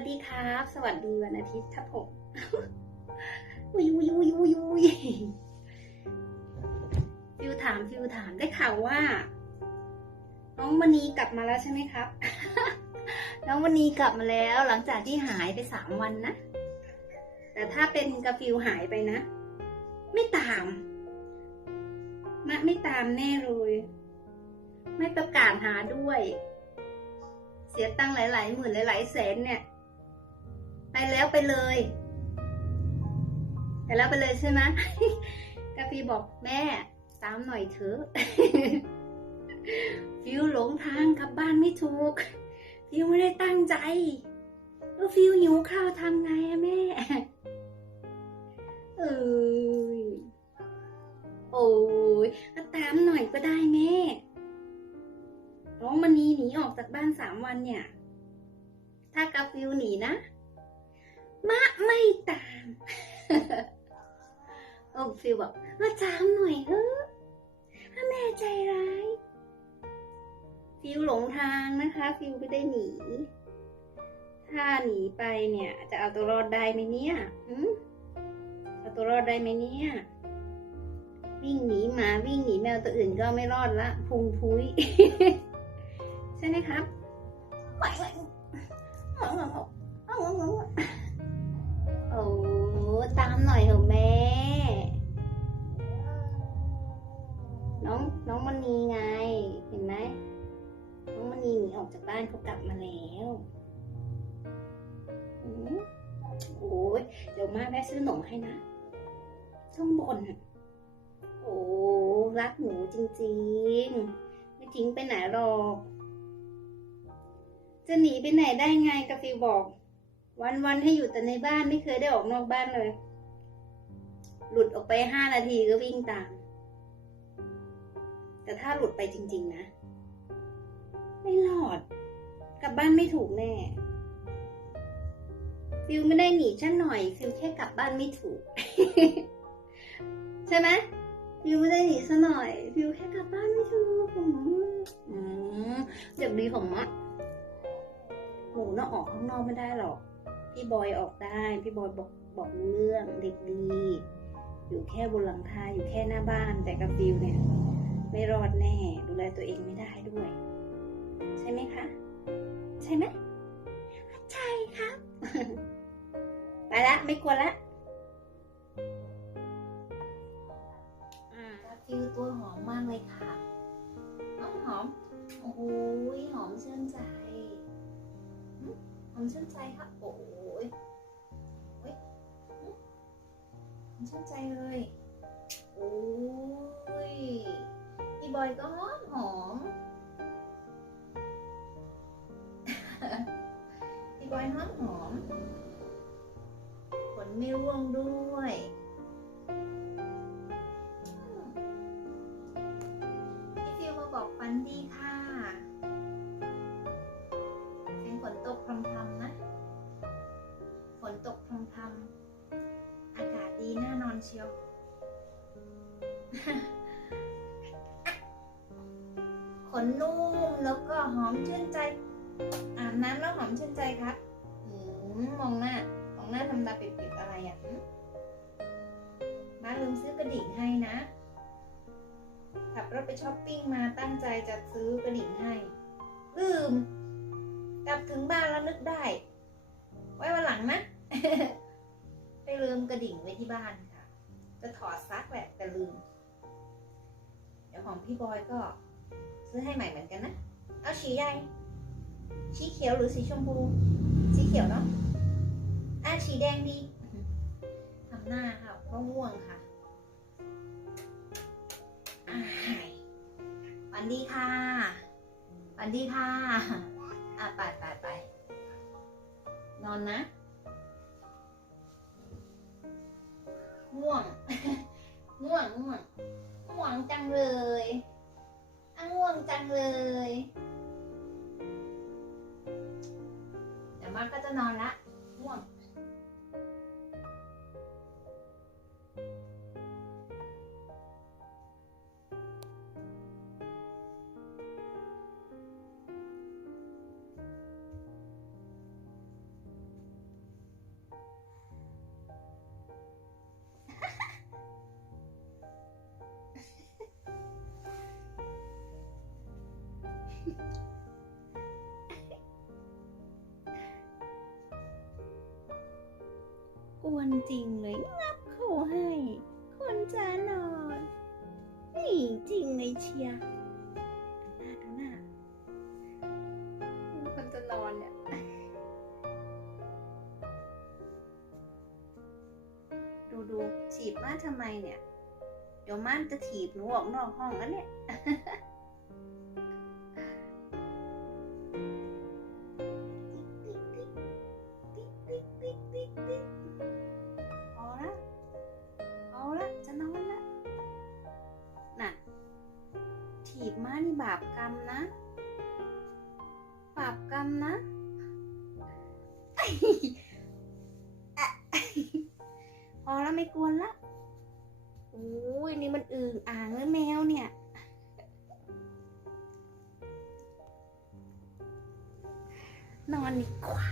วัสดีครับ สวัสดีวันอาทิตย์ครับผมอุยอุยอุยอุยอุยฟิวถามฟิวถามได้ข่าวว่า น้องมณีกลับมาแล้วใช่ไหมครับ น้องมณีกลับมาแล้วหลังจากที่หายไปสามวันนะ แต่ถ้าเป็นกาฟิวหายไปนะ ไม่ตามมะไม่ตามแน่เลยไม่ประกาศหาด้วย เสียตังค์หลาย ๆ หมื่นหลาย ๆ แสนเนี่ย แล้วไปเลย ไปแล้วไปเลยใช่ไหมกาฟีบอกแม่ตามหน่อยเถอะฟิวหลงทางกลับบ้านไม่ถูก ฟิวไม่ได้ตั้งใจ แล้วฟิวหิวข้าวทำไงอะแม่ เอ้ยโอ้ยก็ตามหน่อยก็ได้แม่น้องมณีหนีออกจากบ้านสามวันเนี่ย ถ้ากาฟิวหนีนะ มะไม่ตามโอ้ฟิวบอกมาตามหน่อยเถอะถ้าแม่ใจร้าย ฟิวหลงทางนะคะ ฟิวไม่ได้หนี ถ้าหนีไปเนี่ย จะเอาตัวรอดได้ไหมเนี่ยหืมเอาตัวรอดได้ไหมเนี่ย วิ่งหนีหมาวิ่งหนีแมวตัวอื่นก็ไม่รอดละ พุงพุ้ย ใช่ไหมครับโมาแม่ซื้อหนมให้นะต้องบนโอ้รักหนูจริงๆ ไม่ทิ้งไปไหนหรอก จะหนีไปไหนได้ไงกาฟิวบอก วันๆให้อยู่แต่ในบ้านไม่เคยได้ออกนอกบ้านเลย หลุดออกไปห้านาทีก็วิ่งตาม แต่ถ้าหลุดไปจริง ๆ นะ ไม่รอด กลับบ้านไม่ถูกแน่ ฟิวไม่ได้หนีช่างหน่อยฟิวแค่กลับบ้านไม่ถูก ใช่ไหมฟิวไม่ได้หนีซะหน่อยฟิวแค่กลับบ้านไม่ถูกอืมอืมเด็กดีของมะหน่าออกข้างนอกไม่ได้หรอก พี่บอยออกได้ พี่บอยบอกบอกเรื่องเด็กดี อยู่แค่บนหลังคาอยู่แค่หน้าบ้าน แต่กับฟิวเนี่ย ไม่รอดแน่ ดูแลตัวเองไม่ได้ด้วย ใช่ไหมคะ ใช่ไหมใช่ครับ ละไม่กลัวละอ่ากาฟิวตัวหอมมากเลยค่ะหอมหอม โอ้โหหอมชื่นใจหึหอมชื่นใจค่ะ โอ้ยเฮ้ยหึหอมชื่นใจเลย โอ้ยพี่บอยก็หอมหอม พี่บอยหอมหอมขนไม่ ร่วงด้วย พี่ฟิวมาบอกฟันดีค่ะเสียงฝนตกพรำๆนะ ฝนตกพรำๆอากาศดีน่านอนเชียวขนนุ่มแล้วก็หอมชื่นใจอาบน้ำแล้วหอมชื่นใจครับอืมมองหน้า หน้าทำตาปิดๆอะไรอะมบ้านลืมซื้อกระดิ่งให้นะ ขับรถไปช้อปปิ้งมาตั้งใจจะซื้อกระดิ่งให้ ลืม กลับถึงบ้านแล้วนึกได้ ไว้วันหลังนะ ไปลืมกระดิ่งไว้ที่บ้านค่ะ จะถอดซักแหละแต่ลืม เดี๋ยวของพี่บอยก็ ซื้อให้ใหม่เหมือนกันนะ เอาสีใหญ่สีเขียวหรือสีชมพู สีเขียวเนาะ อะสีแดงดีทำหน้าค่ะเพราะง่วงค่ะวันดีค่ะวันดีค่ะ อะไปไปไปนอนนะ ง่วง ง่วงง่วงง่วงจังเลยอะง่วงจังเลยเดี๋ยวมันก็จะนอนละ ง่วง วนจริงเลยงับเขาให้ คนจะนอนนี่จริงเลยเชียร์หน้าดูหน้าคนจะนอนเนี่ยดูดูถีบม่านทำไมเนี่ย เดี๋ยวม่านจะถีบหนูออกนอกห้องแล้วเนี่ย ถีบม้านี่บาปกรรมนะ บาปกรรมนะพอแล้วไม่กวนละโอ้ยนี่มันอึ่งอ่างแล้วแมวเนี่ยนอนดีกว่า